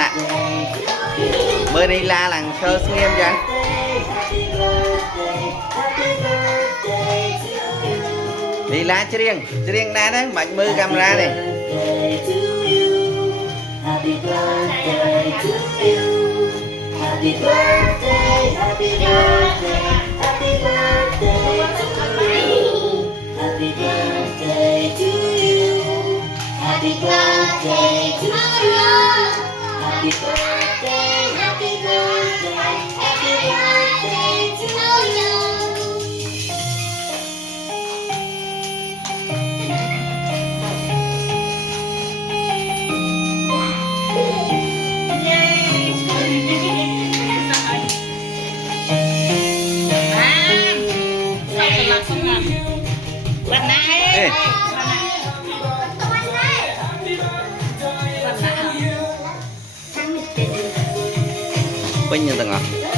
nè mới đi la làng thơ nghiêm vậy đi la riêng nè đấy mạnh mưa camera này Happy birthday to you. Happy birthday, happy birthday, happy birthday to you. Happy birthday to you. Happy birthday to you. Happy birthday, happy birthday, happy birthday to you. Ê. Bên như tầng à